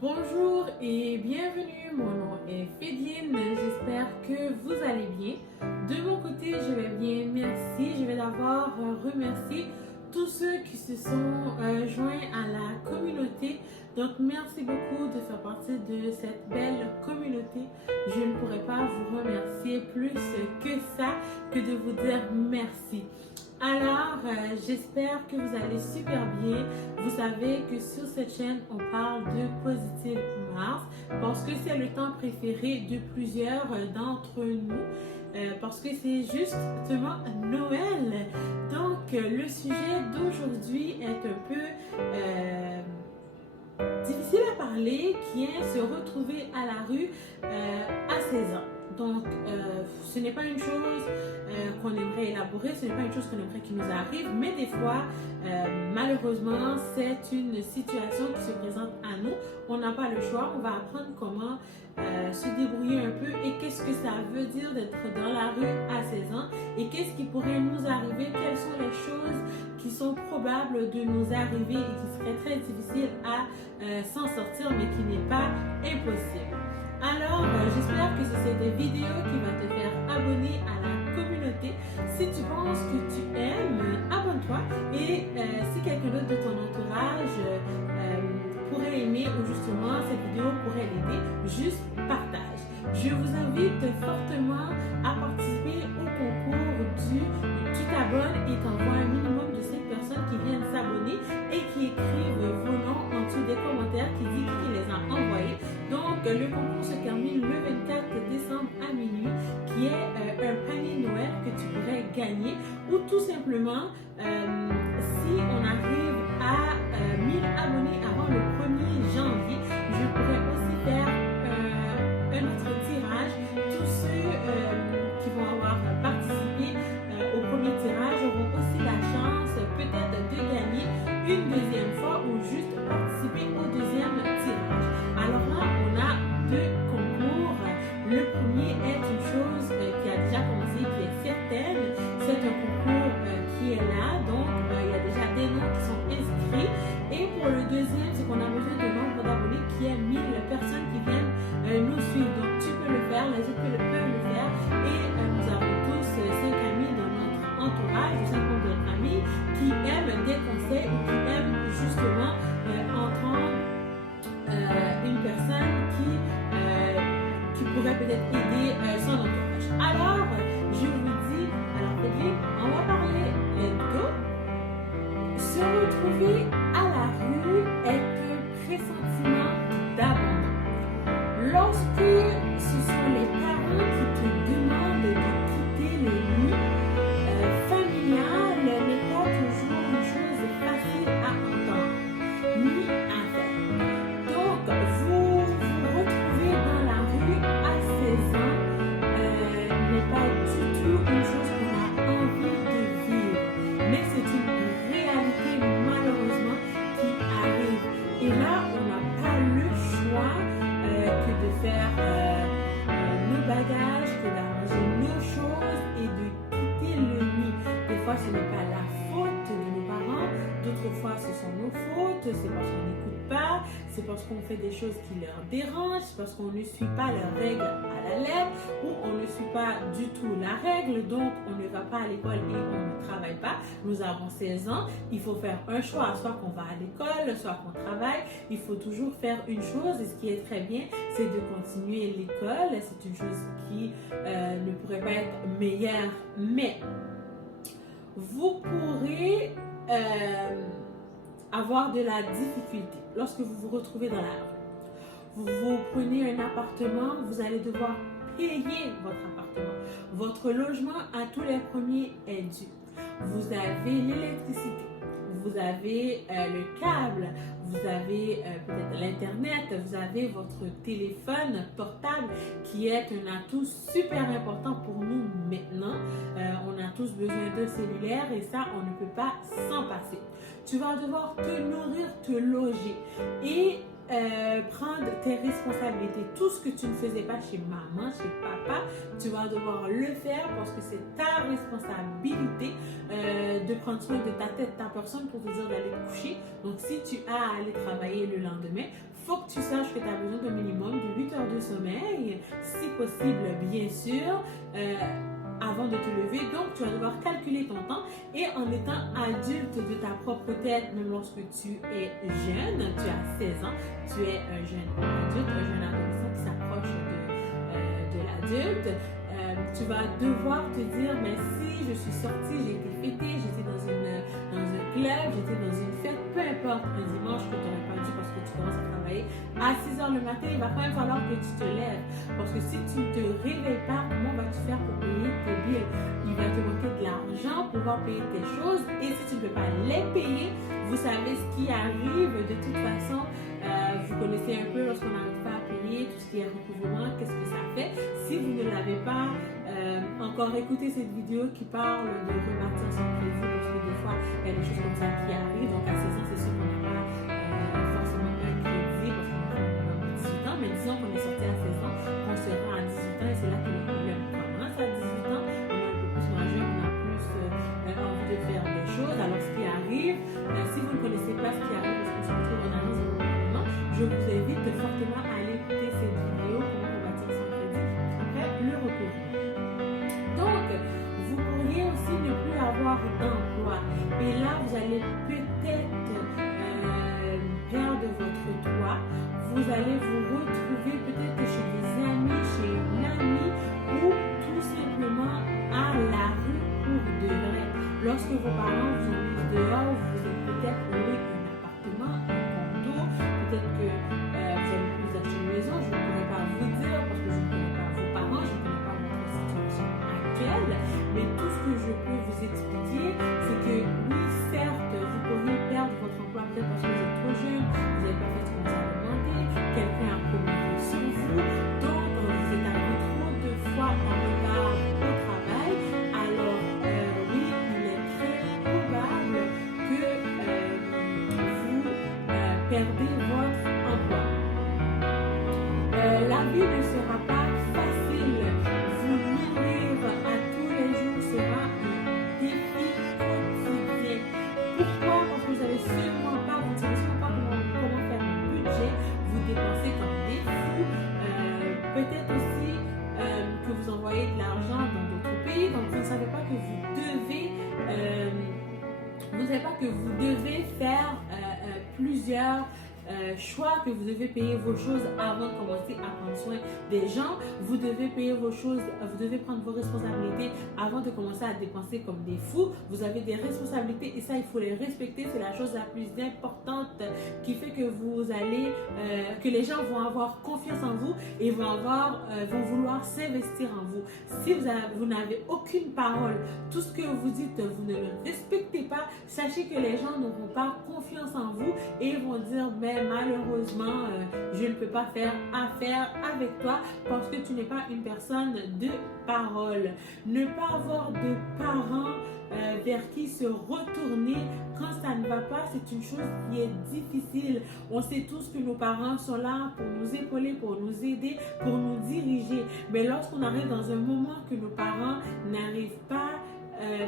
Bonjour et bienvenue, mon nom est Fédine, j'espère que vous allez bien. De mon côté, je vais bien, merci. Je vais d'abord remercier tous ceux qui se sont joints à la communauté. Donc, merci beaucoup de faire partie de cette belle communauté. Je ne pourrais pas vous remercier plus que ça, que de vous dire merci. Alors, j'espère que vous allez super bien. Vous savez que sur cette chaîne, on parle de Positive Mars parce que c'est le temps préféré de plusieurs d'entre nous. Parce que c'est justement Noël. Donc, le sujet d'aujourd'hui est un peu difficile à parler, qui est se retrouver à la rue à 16 ans. Donc, ce n'est pas une chose qu'on aimerait élaborer, ce n'est pas une chose qu'on aimerait qui nous arrive, mais des fois, malheureusement, c'est une situation qui se présente à nous. On n'a pas le choix, on va apprendre comment se débrouiller un peu et qu'est-ce que ça veut dire d'être dans la rue à 16 ans et qu'est-ce qui pourrait nous arriver, quelles sont les choses qui sont probables de nous arriver et qui seraient très difficiles à s'en sortir, mais qui n'est pas impossible. Alors, j'espère que c'est cette vidéo qui va te faire abonner à la communauté. Si tu penses que tu aimes, abonne-toi. Et si quelqu'un d'autre de ton entourage pourrait aimer ou justement cette vidéo pourrait l'aider, juste partage. Je vous invite fortement à participer au concours du Tu t'abonnes et t'envoies un minimum de 5 personnes qui viennent s'abonner et qui écrivent vos noms en dessous des commentaires qui dit qui les a envoyés. Donc, le concours se termine le 24 décembre à minuit, qui est un panier Noël que tu pourrais gagner, ou tout simplement, si on arrive à 1000 abonnés avant le 1er janvier, je pourrais aussi faire un autre tirage. Tous ceux qui vont avoir participé au premier tirage auront aussi la chance peut-être de gagner une deuxième fois ou juste participer au deuxième tirage. Alors là, on a deux concours. Le premier est une chose qui a déjà commencé, qui est certaine. C'est un concours qui est là, donc il y a déjà des noms qui sont inscrits. Et pour le deuxième, c'est qu'on a besoin de nombre d'abonnés qui est 1000 personnes qui viennent nous suivre. Donc tu peux le faire, les autres peuvent le faire. Et nous avons tous 5 amis dans notre entourage, 5 membres de notre famille qui aiment des conseils ou qui aiment justement entendre une personne qui pourrait peut-être aider son entourage. Alors, je vous dis, on va parler go. Se retrouver à la rue est un pressentiment d'abandon. Lorsque ce sont les parents qui te demandent de quitter le nid familial, n'est pas toujours une chose facile à entendre, ni à faire. Donc, vous vous retrouvez dans la rue à 16 ans n'est pas du tout une chose qu'on a envie de vivre, mais c'est une réalité malheureusement qui arrive. Et là, on n'a pas le choix que de faire nos bagages, que d'arranger nos choses et de quitter le nid. Des fois, ce n'est pas la faute de nos parents, d'autres fois, ce sont nos fautes, c'est parce qu'on n'écoute pas, c'est parce qu'on fait des choses qui leur dérangent, c'est parce qu'on ne suit pas leurs règles à la lettre ou on ne suit pas du tout la règle, donc on ne va pas à l'école et on ne travaille pas. Nous avons 16 ans, il faut faire un choix, soit qu'on va à l'école, soit qu'on travaille. Il faut toujours faire une chose et ce qui est très bien, c'est de continuer l'école. C'est une chose qui ne pourrait pas être meilleure, mais vous pourrez avoir de la difficulté lorsque vous vous retrouvez dans la rue. Vous prenez un appartement, vous allez devoir payer votre appartement. Votre logement à tous les premiers est dû. Vous avez l'électricité, vous avez le câble, vous avez peut-être l'internet, vous avez votre téléphone portable qui est un atout super important pour nous maintenant. On a tous besoin d'un cellulaire et ça, on ne peut pas s'en passer. Tu vas devoir te nourrir, te loger et prendre tes responsabilités. Tout ce que tu ne faisais pas chez maman, chez papa, tu vas devoir le faire parce que c'est ta responsabilité de prendre soin de ta tête, ta personne pour te dire d'aller te coucher. Donc, si tu as à aller travailler le lendemain, faut que tu saches que tu as besoin d'un minimum de 8 heures de sommeil, si possible, bien sûr, avant de te lever. Donc, tu vas devoir calculer ton temps et en étant adulte de ta propre tête, même lorsque tu es jeune, tu as 16 ans, tu es un jeune adulte, un jeune adolescent qui s'approche de l'adulte. Tu vas devoir te dire, mais si je suis sortie, j'ai été fêtée, j'étais dans un club, j'étais dans une fête, peu importe, un dimanche que tu n'aurais pas dû parce que tu commences à travailler à 6 h le matin, il va quand même falloir que tu te lèves. Parce que si tu ne te réveilles pas, comment vas-tu faire pour payer tes billes? Il va te manquer de l'argent pour pouvoir payer tes choses et si tu ne peux pas les payer, vous savez ce qui arrive de toute façon. Vous connaissez un peu lorsqu'on n'arrive pas à payer, tout ce qui est recouvrement, qu'est-ce que ça fait. Si vous ne l'avez pas encore écouté cette vidéo qui parle de rebâtir son crédit, parce que des fois, il y a des choses comme ça qui arrivent. Donc à 16 ans, c'est sûr qu'on n'a pas forcément un crédit parce qu'on a 18 ans, mais disons qu'on est sorti à 16 ans, qu'on se rend à 18 ans et c'est là que le problème commence. À 18 ans, on est un peu plus majeur, on a plus envie de faire des choses. Alors ce qui arrive, si vous ne connaissez pas ce qui arrive, parce qu'on se retrouve en avance de gouvernement, je vous invite fortement à aller écouter cette vidéo, comment rebâtir son crédit, après le recours. Donc, vous pourriez aussi ne plus avoir d'emploi. Et là, vous allez peut-être perdre votre toit. Vous allez vous retrouver peut-être chez des amis, chez une amie ou tout simplement à la rue pour de vrai. Lorsque vos parents vous ont mis dehors, vous êtes peut-être loué un appartement, un condo, peut-être que vous allez plus acheter une maison. Je ne pourrais pas vous dire parce que je ne connais pas vos parents, je ne connais pas votre situation actuelle. Mais tout ce que je peux vous expliquer, c'est que oui, certes, vous pourriez perdre votre emploi peut-être parce que vous êtes trop jeune, vous n'avez pas fait ce qu'on vous a demandé, quelqu'un a communiqué sur vous, donc vous êtes arrivé trop de fois en retard au travail. Alors oui, il est très probable que vous perdez votre emploi. La vie ne sera pas facile. Vous nourrir à tous les jours sera un défi quotidien. Pourquoi? Parce que vous n'avez sûrement pas, vous ne savez sûrement pas comment faire un budget. Vous dépensez comme des fous. Peut-être aussi que vous envoyez de l'argent dans d'autres pays. Donc vous ne savez pas que vous devez faire plusieurs choix, que vous devez payer vos choses avant de commencer à prendre soin des gens. Vous devez payer vos choses, vous devez prendre vos responsabilités avant de commencer à dépenser comme des fous. Vous avez des responsabilités et ça, il faut les respecter. C'est la chose la plus importante qui fait que vous allez, que les gens vont avoir confiance en vous et vont vouloir s'investir en vous. Si vous n'avez aucune parole, tout ce que vous dites, vous ne le respectez pas, sachez que les gens n'auront pas confiance en vous et vont dire, mais malheureusement, je ne peux pas faire affaire avec toi parce que tu n'es pas une personne de parole. Ne pas avoir de parents vers qui se retourner quand ça ne va pas, c'est une chose qui est difficile. On sait tous que nos parents sont là pour nous épauler, pour nous aider, pour nous diriger. Mais lorsqu'on arrive dans un moment que nos parents n'arrivent pas,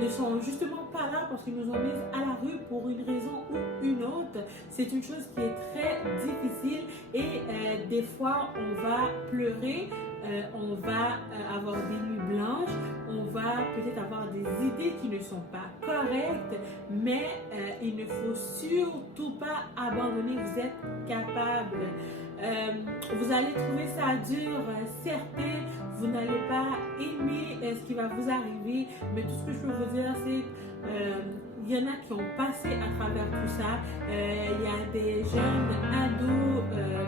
ne sont justement pas là parce qu'ils nous ont mis à la rue pour une raison ou une autre, c'est une chose qui est très difficile et des fois on va pleurer, on va avoir des nuits blanches, on va peut-être avoir des idées qui ne sont pas correctes, mais il ne faut surtout pas abandonner, vous êtes capable. Vous allez trouver ça dur, certain, vous n'allez pas aimer ce qui va vous arriver, mais tout ce que je peux vous dire, c'est il y en a qui ont passé à travers tout ça. Il y a des jeunes ados,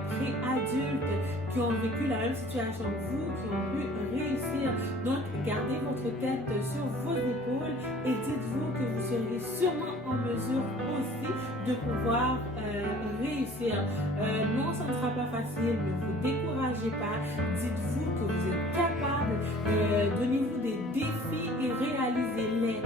pré-adultes qui ont vécu la même situation que vous, qui ont pu réussir. Donc, gardez votre tête sur vos épaules et dites-vous que vous seriez sûrement en mesure aussi de pouvoir réussir. Non, ça ne sera pas facile, ne vous découragez pas. Dites-vous que vous êtes capable. Donnez-vous des défis et réalisez-les.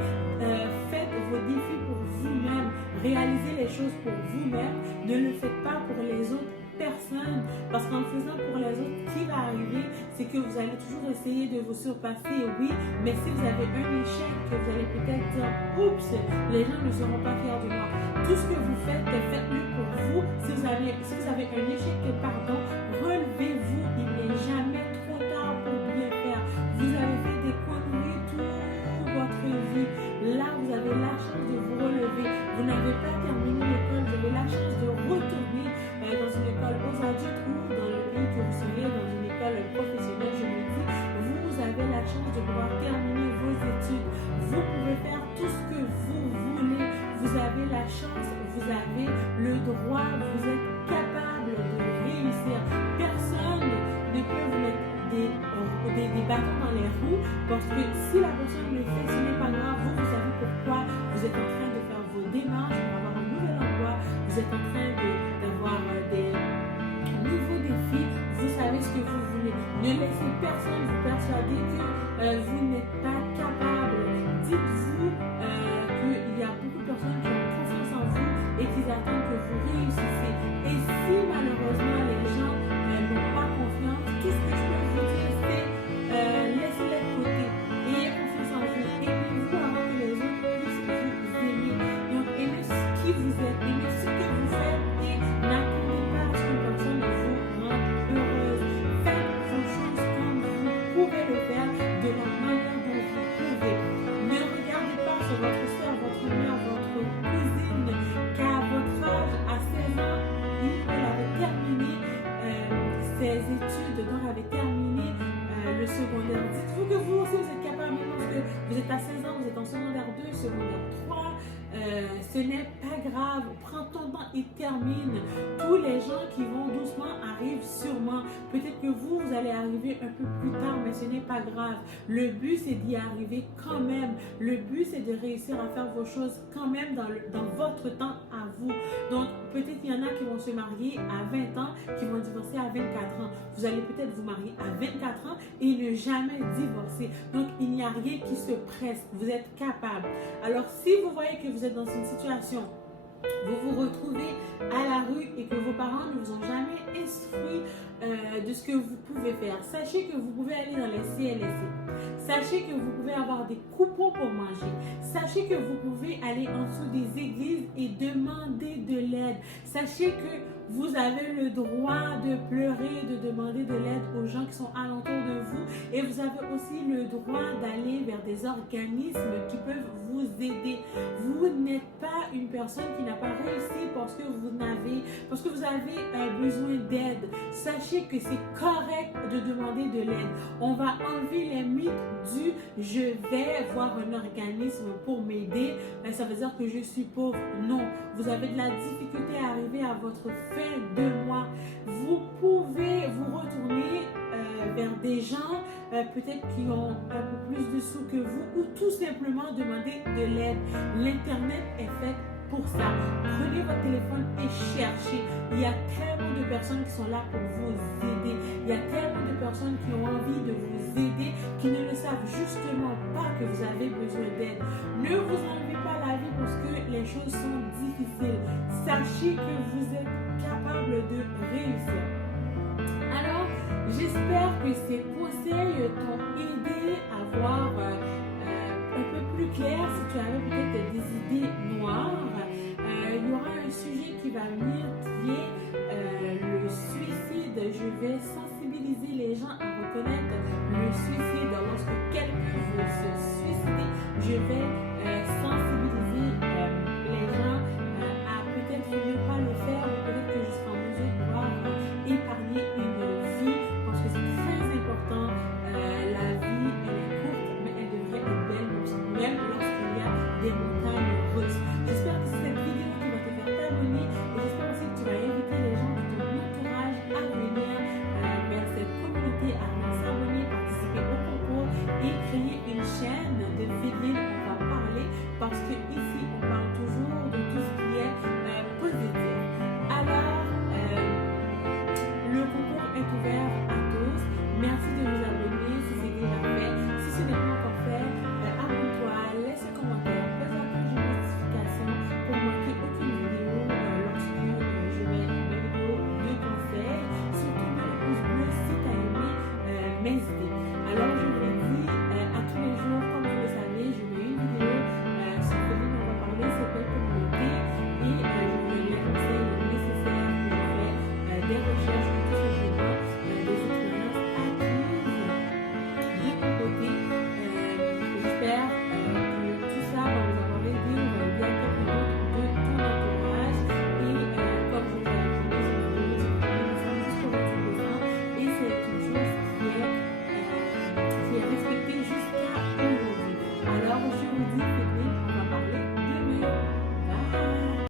Faites vos défis pour vous-même. Réalisez les choses pour vous-même. Ne le faites pas pour les autres personnes. Parce qu'en faisant pour les autres, ce qui va arriver, c'est que vous allez toujours essayer de vous surpasser, oui. Mais si vous avez un échec, que vous allez peut-être dire, oups, les gens ne seront pas fiers de moi. Tout ce que vous faites, faites-le pour vous. Si vous avez si vous avez un échec, pardon, relevez-vous. Il n'est jamais trop tard pour bien faire. Vous avez fait des conneries toute votre vie. Là, vous avez la chance de vous relever. Vous n'avez pas terminé l'école, vous avez la chance de retourner dans une école aux adultes ou dans le pays que vous serez, dans une école professionnelle, je me dis, vous avez la chance de pouvoir terminer vos études. Vous pouvez faire tout ce que vous voulez. Vous avez la chance, vous avez le droit, vous êtes capable de réussir. Personne ne peut vous mettre des bâtons dans les roues parce que si la personne le fait, ce n'est pas grave. Vous savez pourquoi vous êtes en train de faire vos démarches pour avoir un nouvel emploi. Vous êtes en train d'avoir des nouveaux défis. Vous savez ce que vous voulez. Ne laissez personne vous persuader que vous n'êtes pas capable. Dites-vous qu'il y a beaucoup de personnes qui ont confiance en vous et qui attendent que vous réussissiez. Et si malheureusement les gens n'ont pas confiance, tout ce que je peux vous dire, c'est laissez-les de côté. Ayez confiance en vous. Aimez-vous avant que les autres puissent vous aimer. Donc aimez ce qui vous êtes, aimez ce que vous faites et n'attendez pas à ce qu'une personne vous rende heureuse. Faites vos choses comme vous pouvez le faire, de la manière dont vous pouvez. Ne regardez pas sur votre soeur, votre mère, votre cousine, qu'à votre âge, à 16 ans, elle avait terminé ses études, donc elle avait terminé le secondaire. Dites-vous que vous aussi, vous êtes capable, même lorsque vous êtes à 16 ans, vous êtes en secondaire 2, secondaire 3, ce n'est pas grave. Prends ton temps et termine. Tous les gens qui vont doucement arrivent sûrement. Peut-être que vous allez arriver un peu plus tard, mais ce n'est pas grave. Le but, c'est d'y arriver quand même. Le but, c'est de réussir à faire vos choses quand même dans votre temps à vous. Donc, peut-être qu'il y en a qui vont se marier à 20 ans, qui vont divorcer à 24 ans. Vous allez peut-être vous marier à 24 ans et ne jamais divorcer. Donc, il n'y a rien qui se presse. Vous êtes capable. Alors, si vous voyez que vous êtes dans une situation, vous vous retrouvez à la rue et que vos parents ne vous ont jamais instruit de ce que vous pouvez faire, sachez que vous pouvez aller dans les CLSC. Sachez que vous pouvez avoir des coupons pour manger. Sachez que vous pouvez aller en dessous des églises et demander de l'aide. Sachez que vous avez le droit de pleurer, de demander de l'aide aux gens qui sont alentour de vous. Et vous avez aussi le droit d'aller vers des organismes qui peuvent vous aider. Vous n'êtes pas une personne qui n'a pas réussi parce que vous avez besoin d'aide. Sachez que c'est correct de demander de l'aide. On va enlever les mythes du « je vais voir un organisme pour m'aider », ça veut dire que je suis pauvre. Non, vous avez de la difficulté à arriver à votre fin de mois. Vous pouvez vous retourner vers des gens peut-être qui ont un peu plus de sous que vous ou tout simplement demander de l'aide. L'Internet est fait pour ça. Prenez votre téléphone et cherchez. Il y a tellement de personnes qui sont là pour vous aider. Il y a tellement de personnes qui ont envie de vous aider, qui ne le savent justement pas que vous avez besoin d'aide. Ne vous enlevez pas la vie parce que les choses sont difficiles. Sachez que vous êtes capable de réussir. Alors, j'espère que ces conseils t'ont aidé à voir un peu plus clair si tu avais peut-être des idées noires. Il y aura un sujet qui va venir qui est le suicide. Je vais sensibiliser les gens à reconnaître le suicide. Lorsque quelqu'un veut se suicider, je vais sensibiliser les gens à peut-être ne pas le